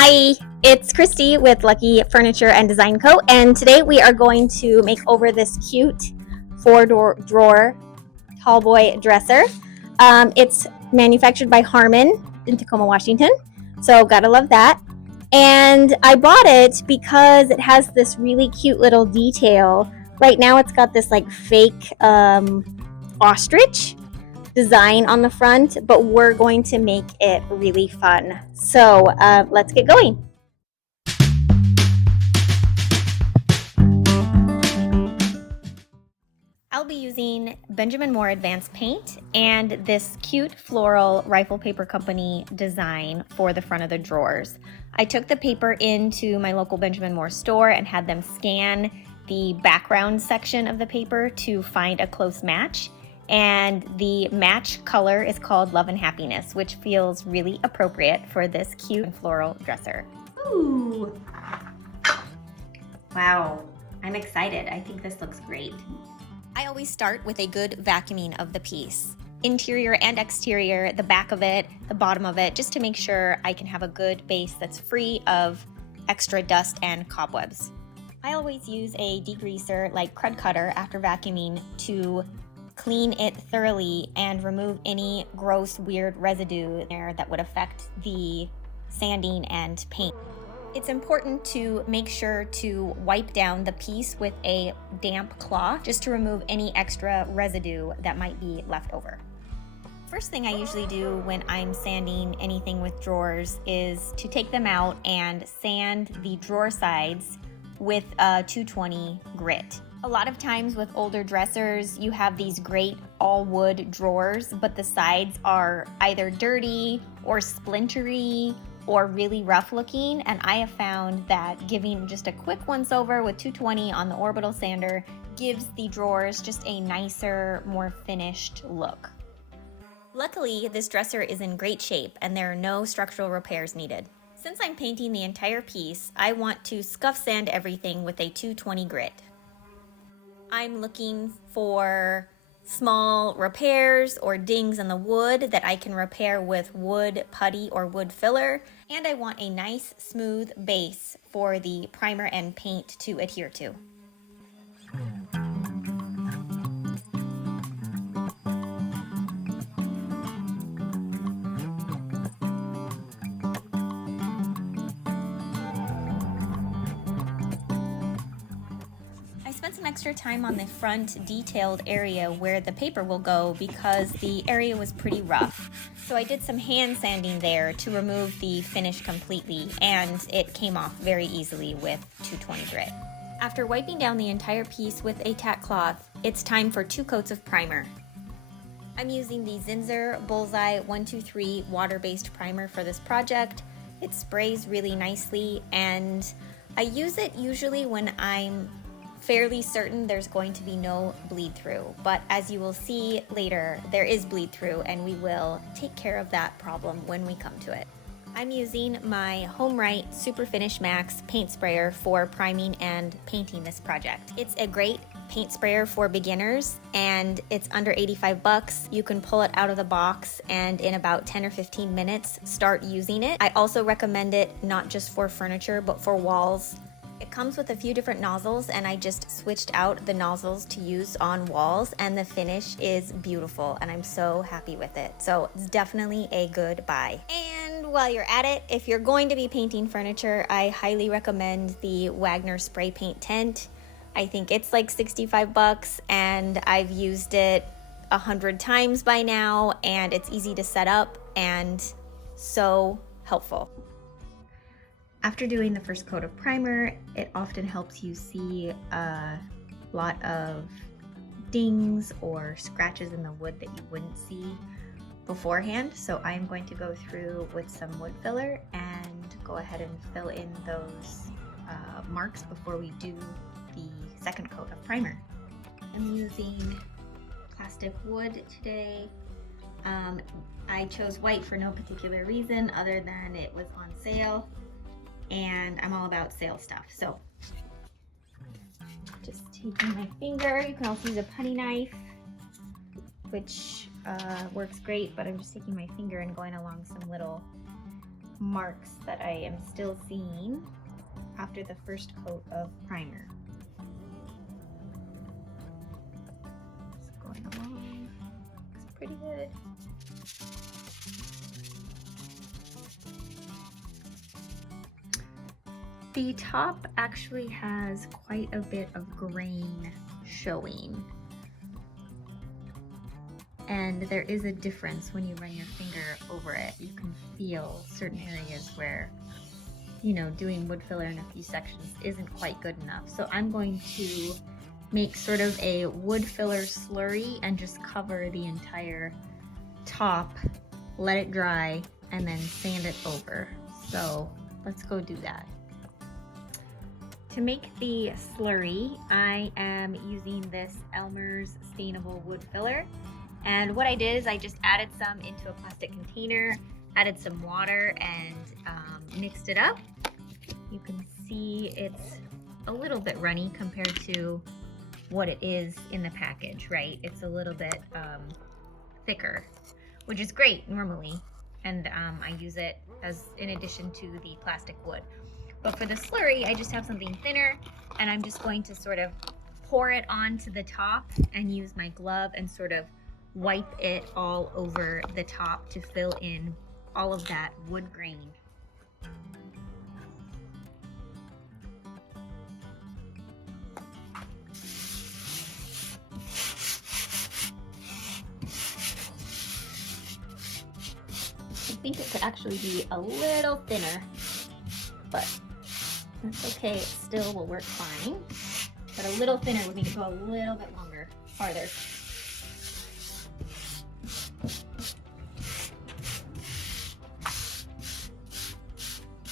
Hi, it's Christy with Lucky Furniture and Design Co. And today we are going to make over this cute four-drawer tallboy dresser. It's manufactured by Harmon in Tacoma, Washington. So gotta love that. And I bought it because it has this really cute little detail. Right now it's got this like fake ostrich design on the front, but we're going to make it really fun. So let's get going. I'll be using Benjamin Moore Advanced Paint and this cute floral Rifle Paper Company design for the front of the drawers. I took the paper into my local Benjamin Moore store and had them scan the background section of the paper to find a close match. And the match color is called Love and Happiness, which feels really appropriate for this cute floral dresser. Ooh! Wow, I'm excited. I think this looks great. I always start with a good vacuuming of the piece. Interior and exterior, the back of it, the bottom of it, just to make sure I can have a good base that's free of extra dust and cobwebs. I always use a degreaser like Crud Cutter after vacuuming to clean it thoroughly and remove any gross, weird residue there that would affect the sanding and paint. It's important to make sure to wipe down the piece with a damp cloth just to remove any extra residue that might be left over. First thing I usually do when I'm sanding anything with drawers is to take them out and sand the drawer sides with a 220 grit. A lot of times with older dressers, you have these great all wood drawers, but the sides are either dirty or splintery or really rough looking, and I have found that giving just a quick once over with 220 on the orbital sander gives the drawers just a nicer, more finished look. Luckily, this dresser is in great shape and there are no structural repairs needed. Since I'm painting the entire piece, I want to scuff sand everything with a 220 grit. I'm looking for small repairs or dings in the wood that I can repair with wood putty or wood filler, and I want a nice smooth base for the primer and paint to adhere to. I spent some extra time on the front detailed area where the paper will go because the area was pretty rough. So I did some hand sanding there to remove the finish completely, and it came off very easily with 220 grit. After wiping down the entire piece with a tack cloth, it's time for 2 coats of primer. I'm using the Zinsser Bullseye 123 water-based primer for this project. It sprays really nicely, and I use it usually when I'm fairly certain there's going to be no bleed through, but as you will see later, there is bleed through and we will take care of that problem when we come to it. I'm using my HomeRite Super Finish Max paint sprayer for priming and painting this project. It's a great paint sprayer for beginners and it's under 85 bucks. You can pull it out of the box and in about 10 or 15 minutes start using it. I also recommend it not just for furniture but for walls. It comes with a few different nozzles and I just switched out the nozzles to use on walls and the finish is beautiful and I'm so happy with it. So it's definitely a good buy. And while you're at it, if you're going to be painting furniture, I highly recommend the Wagner spray paint tent. I think it's like 65 bucks and I've used it 100 times by now and it's easy to set up and so helpful. After doing the first coat of primer, it often helps you see a lot of dings or scratches in the wood that you wouldn't see beforehand. So I'm going to go through with some wood filler and go ahead and fill in those marks before we do the second coat of primer. I'm using plastic wood today. I chose white for no particular reason other than it was on sale. And I'm all about sale stuff. So just taking my finger, you can also use a putty knife, which works great, but I'm just taking my finger and going along some little marks that I am still seeing after the first coat of primer. Just going along, looks pretty good. The top actually has quite a bit of grain showing. And there is a difference when you run your finger over it. You can feel certain areas where, you know, doing wood filler in a few sections isn't quite good enough. So I'm going to make sort of a wood filler slurry and just cover the entire top, let it dry, and then sand it over. So let's go do that. To make the slurry, I am using this Elmer's Stainable Wood Filler. And what I did is I just added some into a plastic container, added some water, and mixed it up. You can see it's a little bit runny compared to what it is in the package, right? It's a little bit thicker, which is great normally. And I use it as in addition to the plastic wood. But for the slurry, I just have something thinner, and I'm just going to sort of pour it onto the top and use my glove and sort of wipe it all over the top to fill in all of that wood grain. I think it could actually be a little thinner, but that's okay, it still will work fine. But a little thinner would make it go a little bit longer, farther.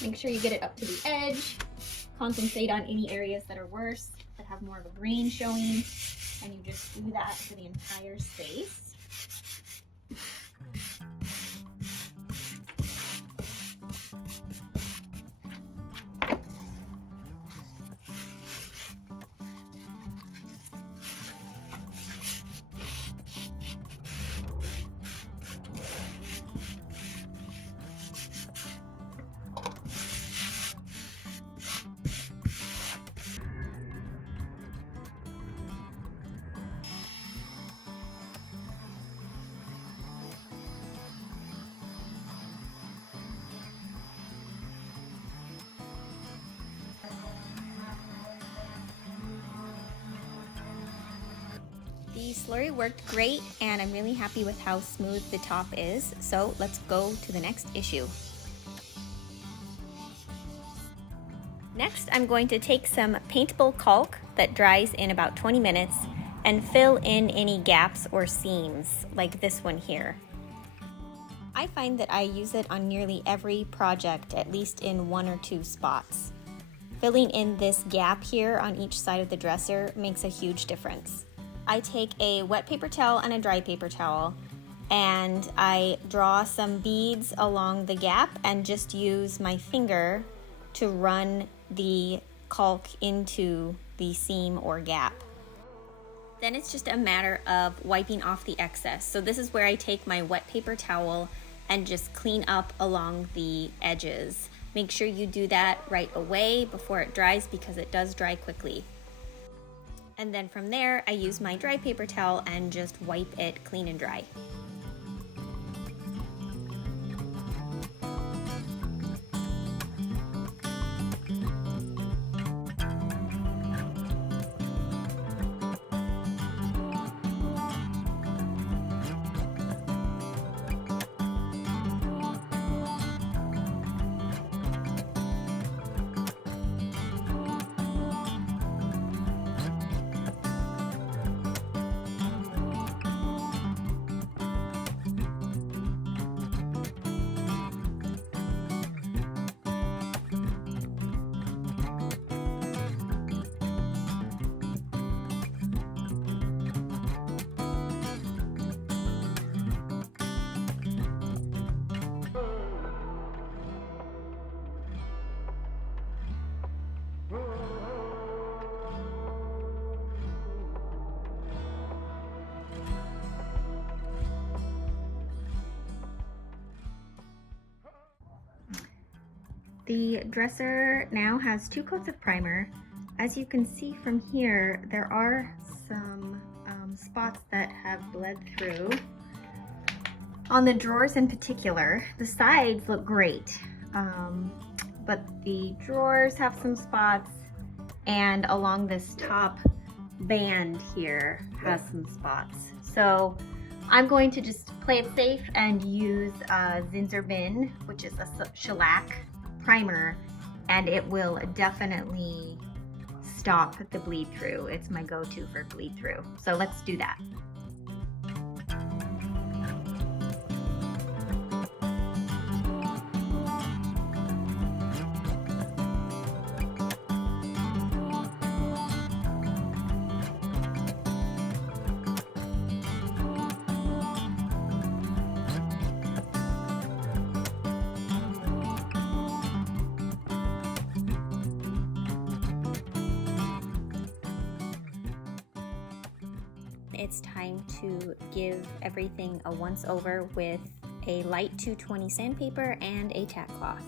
Make sure you get it up to the edge. Concentrate on any areas that are worse, that have more of a grain showing, and you just do that for the entire space. The slurry worked great, and I'm really happy with how smooth the top is. So let's go to the next issue. Next, I'm going to take some paintable caulk that dries in about 20 minutes and fill in any gaps or seams, like this one here. I find that I use it on nearly every project, at least in 1 or 2 spots. Filling in this gap here on each side of the dresser makes a huge difference. I take a wet paper towel and a dry paper towel, and I draw some beads along the gap and just use my finger to run the caulk into the seam or gap. Then it's just a matter of wiping off the excess. So this is where I take my wet paper towel and just clean up along the edges. Make sure you do that right away before it dries, because it does dry quickly. And then from there, I use my dry paper towel and just wipe it clean and dry. The dresser now has 2 coats of primer. As you can see from here, there are some spots that have bled through. On the drawers in particular, the sides look great, but the drawers have some spots, and along this top band here has some spots. So I'm going to just play it safe and use Zinsser Bin, which is a shellac primer, and it will definitely stop the bleed through. It's my go-to for bleed through. So let's do that. It's time to give everything a once over with a light 220 sandpaper and a tack cloth.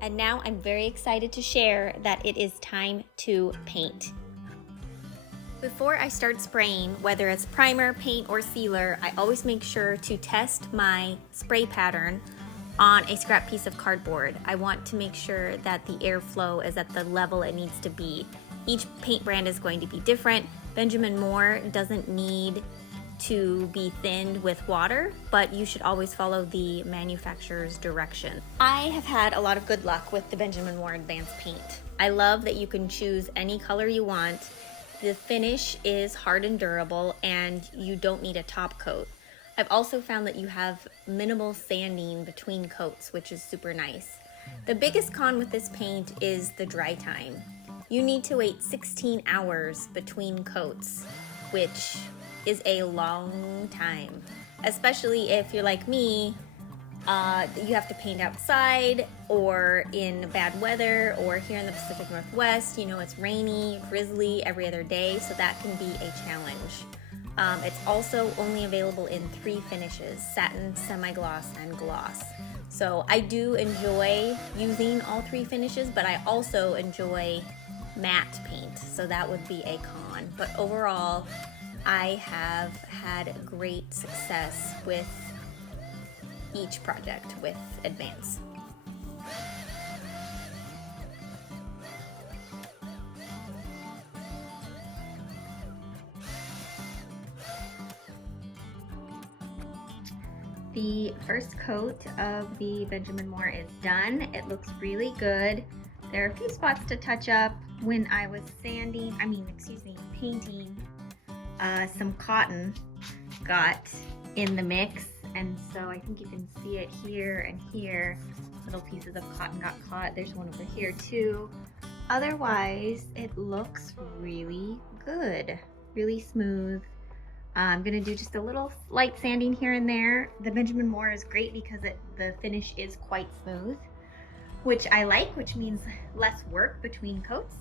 And now I'm very excited to share that it is time to paint. Before I start spraying, whether it's primer, paint, or sealer, I always make sure to test my spray pattern on a scrap piece of cardboard. I want to make sure that the airflow is at the level it needs to be. Each paint brand is going to be different. Benjamin Moore doesn't need to be thinned with water, but you should always follow the manufacturer's direction. I have had a lot of good luck with the Benjamin Moore Advanced Paint. I love that you can choose any color you want. The finish is hard and durable, and you don't need a top coat. I've also found that you have minimal sanding between coats, which is super nice. The biggest con with this paint is the dry time. You need to wait 16 hours between coats, which is a long time, especially if you're like me. You have to paint outside or in bad weather, or here in the Pacific Northwest, you know, it's rainy, drizzly every other day, so that can be a challenge. It's also only available in 3 finishes: satin, semi-gloss, and gloss. So I do enjoy using all 3 finishes, but I also enjoy matte paint, so that would be a con. But overall, I have had great success with each project with Advance. The first coat of the Benjamin Moore is done. It looks really good. There are a few spots to touch up. When I was painting, some cotton got in the mix, and so I think you can see it here and here. Little pieces of cotton got caught. There's one over here too. Otherwise, it looks really good, really smooth. I'm gonna do just a little light sanding here and there. The Benjamin Moore is great because the finish is quite smooth, which I like, which means less work between coats.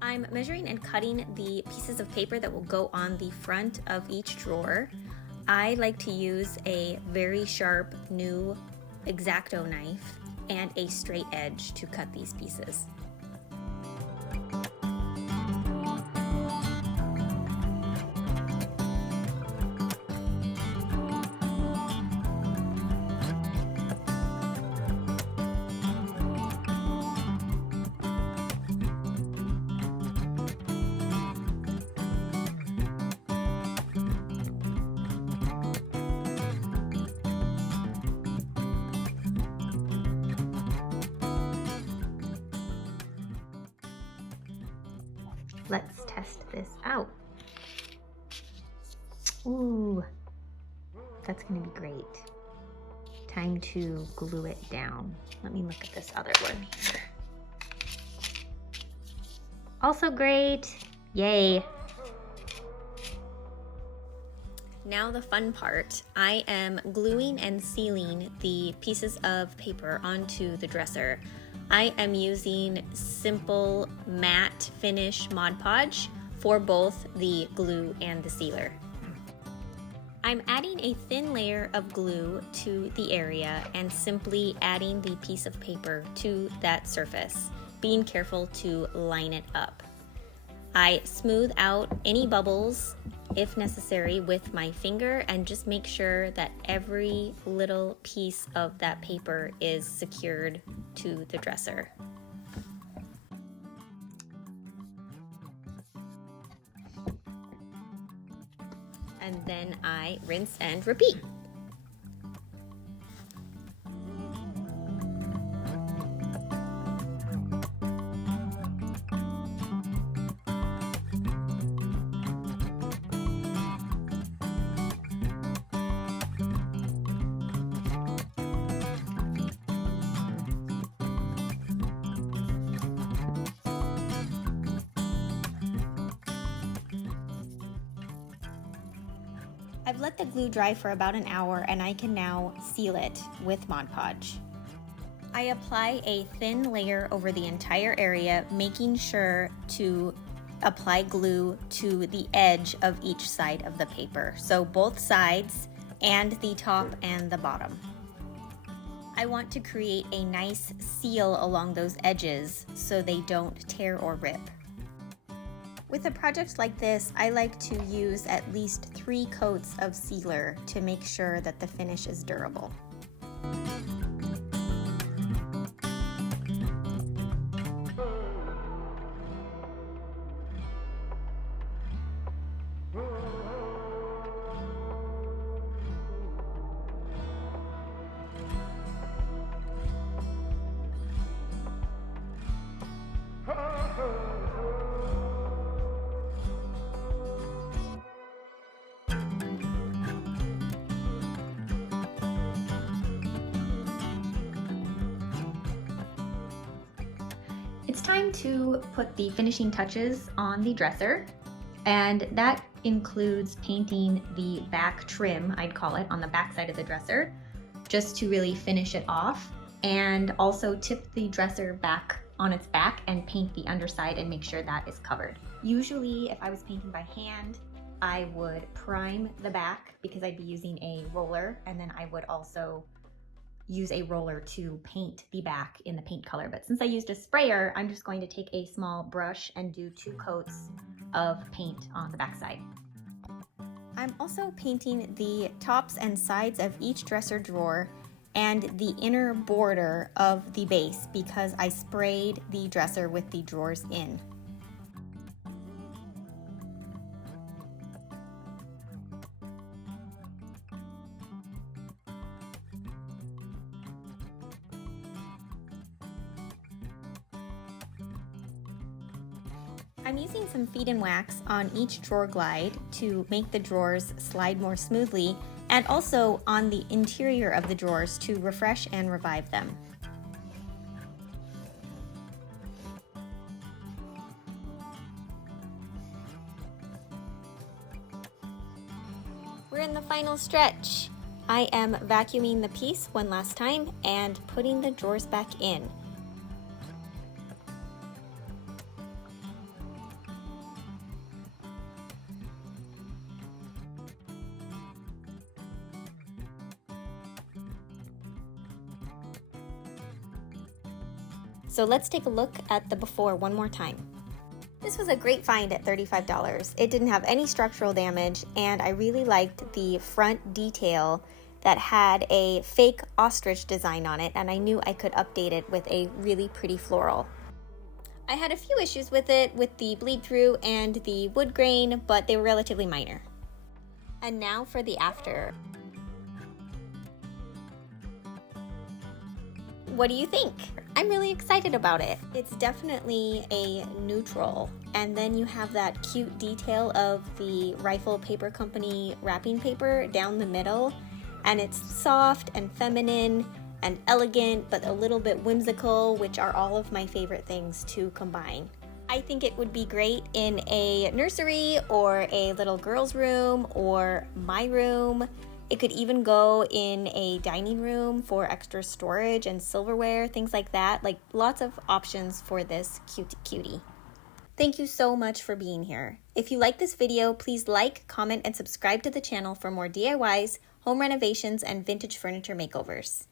I'm measuring and cutting the pieces of paper that will go on the front of each drawer. I like to use a very sharp new X-Acto knife and a straight edge to cut these pieces. let's test this out. Ooh, that's gonna be great. Time to glue it down. Let me look at this other one. Also great, yay. Now the fun part. I am gluing and sealing the pieces of paper onto the dresser. I am using simple matte finish Mod Podge for both the glue and the sealer. I'm adding a thin layer of glue to the area and simply adding the piece of paper to that surface, being careful to line it up. I smooth out any bubbles if necessary with my finger and just make sure that every little piece of that paper is secured to the dresser. And then I rinse and repeat. I've let the glue dry for about an hour and I can now seal it with Mod Podge. I apply a thin layer over the entire area, making sure to apply glue to the edge of each side of the paper. So both sides and the top and the bottom. I want to create a nice seal along those edges so they don't tear or rip. With a project like this, I like to use at least 3 coats of sealer to make sure that the finish is durable. It's time to put the finishing touches on the dresser, and that includes painting the back trim, I'd call it, on the back side of the dresser, just to really finish it off, and also tip the dresser back on its back and paint the underside and make sure that is covered. Usually, if I was painting by hand, I would prime the back because I'd be using a roller, and then I would also use a roller to paint the back in the paint color. But since I used a sprayer, I'm just going to take a small brush and do 2 coats of paint on the back side. I'm also painting the tops and sides of each dresser drawer and the inner border of the base because I sprayed the dresser with the drawers in. I'm using some feed and wax on each drawer glide to make the drawers slide more smoothly, and also on the interior of the drawers to refresh and revive them. We're in the final stretch. I am vacuuming the piece one last time and putting the drawers back in. So let's take a look at the before one more time. This was a great find at $35. It didn't have any structural damage, and I really liked the front detail that had a fake ostrich design on it, and I knew I could update it with a really pretty floral. I had a few issues with it, with the bleed through and the wood grain, but they were relatively minor. And now for the after. What do you think? I'm really excited about it. It's definitely a neutral, and then you have that cute detail of the Rifle Paper Company wrapping paper down the middle, and it's soft and feminine and elegant, but a little bit whimsical, which are all of my favorite things to combine. I think it would be great in a nursery or a little girl's room or my room. It could even go in a dining room for extra storage and silverware, things like that. Like, lots of options for this cutie. Thank you so much for being here. If you like this video, please like, comment, and subscribe to the channel for more DIYs, home renovations, and vintage furniture makeovers.